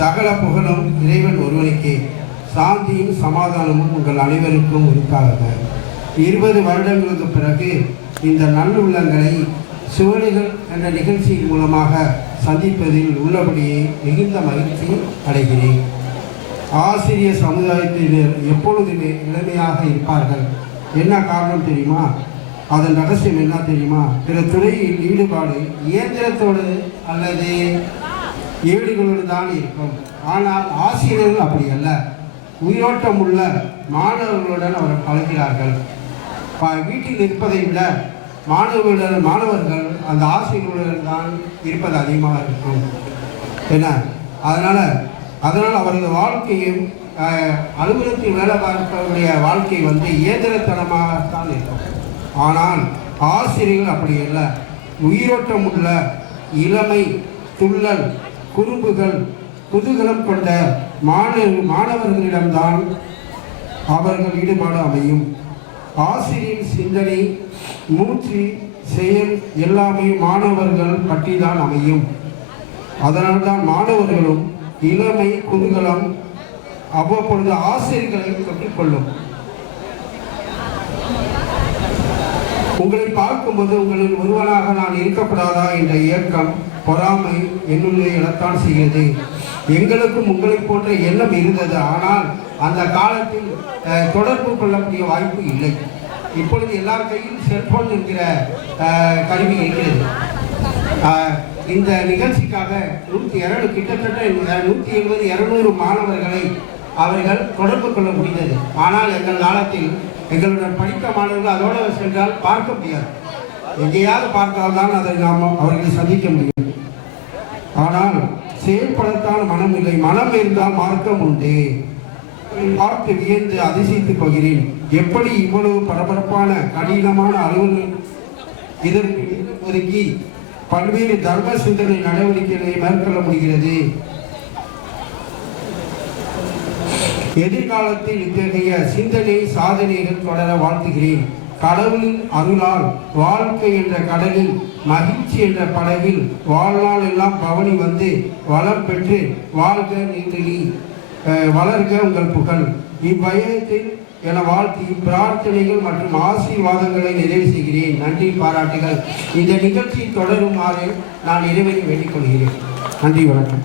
சகல புகழும் இறைவன் ஒருவனுக்கே. சாந்தியும் சமாதானமும் உங்கள் அனைவருக்கும் உரித்தாக. 20 வருடங்களுக்கு பிறகு இந்த நல்லுள்ளங்களை சுவடுகள் என்ற நிகழ்ச்சியின் மூலமாக சந்திப்பதில் உள்ளபடியே மிகுந்த மகிழ்ச்சி அடைகிறேன். ஆசிரியர் சமுதாயத்தினர் எப்பொழுதுமே இளமையாக இருப்பார்கள். என்ன காரணம் தெரியுமா? அதன் ரகசியம் என்ன தெரியுமா? பிற துறையில் ஈடுபாடு இயந்திரத்தோடு அல்லது ஏடுகளோடு தான் இருக்கும். ஆனால் ஆசிரியர்கள் அப்படி அல்ல, உயிரோட்டம் உள்ள மாணவர்களுடன் அவர் பழகிறார்கள். வீட்டில் இருப்பதை விட மாணவர்கள் அந்த ஆசிரியர்களுடன் தான் இருப்பது அதிகமாக இருக்கும். என்ன அதனால் அவரது வாழ்க்கையும் அலுவலகத்தில் வேலை பார்ப்பவருடைய வாழ்க்கை இயந்திரத்தனமாகத்தான் இருக்கும். ஆனால் ஆசிரியர்கள் அப்படி அல்ல, உயிரோட்டம் உள்ள இளமை, துள்ளல், குறும்புகள், குதூகலம் கொண்ட மாணவர்களிடம்தான் அவர்கள் ஈடுபாடு அமையும். ஆசிரியர் சிந்தனை, மூச்சு, செயல் எல்லாமே மாணவர்கள் பற்றி தான் அமையும். அதனால்தான் மாணவர்களும் இளமை, குதூகலம் அவ்வப்பொழுது ஆசிரியர்களை கற்றுக்கொள்ளும். உங்களை பார்க்கும்போது உங்களில் ஒருவனாக நான் இருக்கப்படாதா என்ற இயக்கம், பொறாமை என்னுள்ளே எழத்தான் செய்கிறது. எங்களுக்கும் உங்களை போன்ற எண்ணம் இருந்தது. ஆனால் அந்த காலத்தில் தொடர்பு கொள்ளக்கூடிய வாய்ப்பு இல்லை. இப்பொழுது எல்லார் கையில் செல்போன் என்கிற கருவி இருக்கிறது. இந்த நிகழ்ச்சிக்காக கிட்டத்தட்ட 170-200 மாணவர்களை அவர்கள் தொடர்பு கொள்ள முடிந்தது. ஆனால் எங்கள் காலத்தில் எங்களுடன் படித்த மாணவர்கள் அதோடு சென்றால் பார்க்க முடியாது. எங்கேயாவது பார்த்தால்தான் அதை நாம் அவர்களை சந்திக்க முடியும். ஆனால் செயல்படத்தான் மனம் இல்லை, மனம் இருந்தால் மார்க்கம் உண்டு. பார்த்து வியந்து அதிசயித்து போகிறேன். எப்படி இவ்வளவு பரபரப்பான கடினமான அலுவலகம் இதற்கு ஒதுக்கி பல்வேறு தர்ம சிந்தனை நடவடிக்கைகளை மேற்கொள்ள முடிகிறது. எதிர்காலத்தில் இத்தகைய சிந்தனை சாதனைகள் தொடர வாழ்த்துகிறேன். கடவுளின் அருளால் வாழ்க்கை என்ற கடலில், மகிழ்ச்சி என்ற படகில் வாழ்நாள் எல்லாம் பவனி வளம் பெற்று வாழ்க, நீங்களி வளர்க உங்கள் புகழ். இவ்வயத்தில் என வாழ்த்தி பிரார்த்தனைகள் மற்றும் ஆசீர்வாதங்களை நிறைவு செய்கிறேன். நன்றி, பாராட்டுகள். இந்த நிகழ்ச்சி தொடருமாறு நான் இறைவனை வேண்டிக் கொள்கிறேன். நன்றி, வணக்கம்.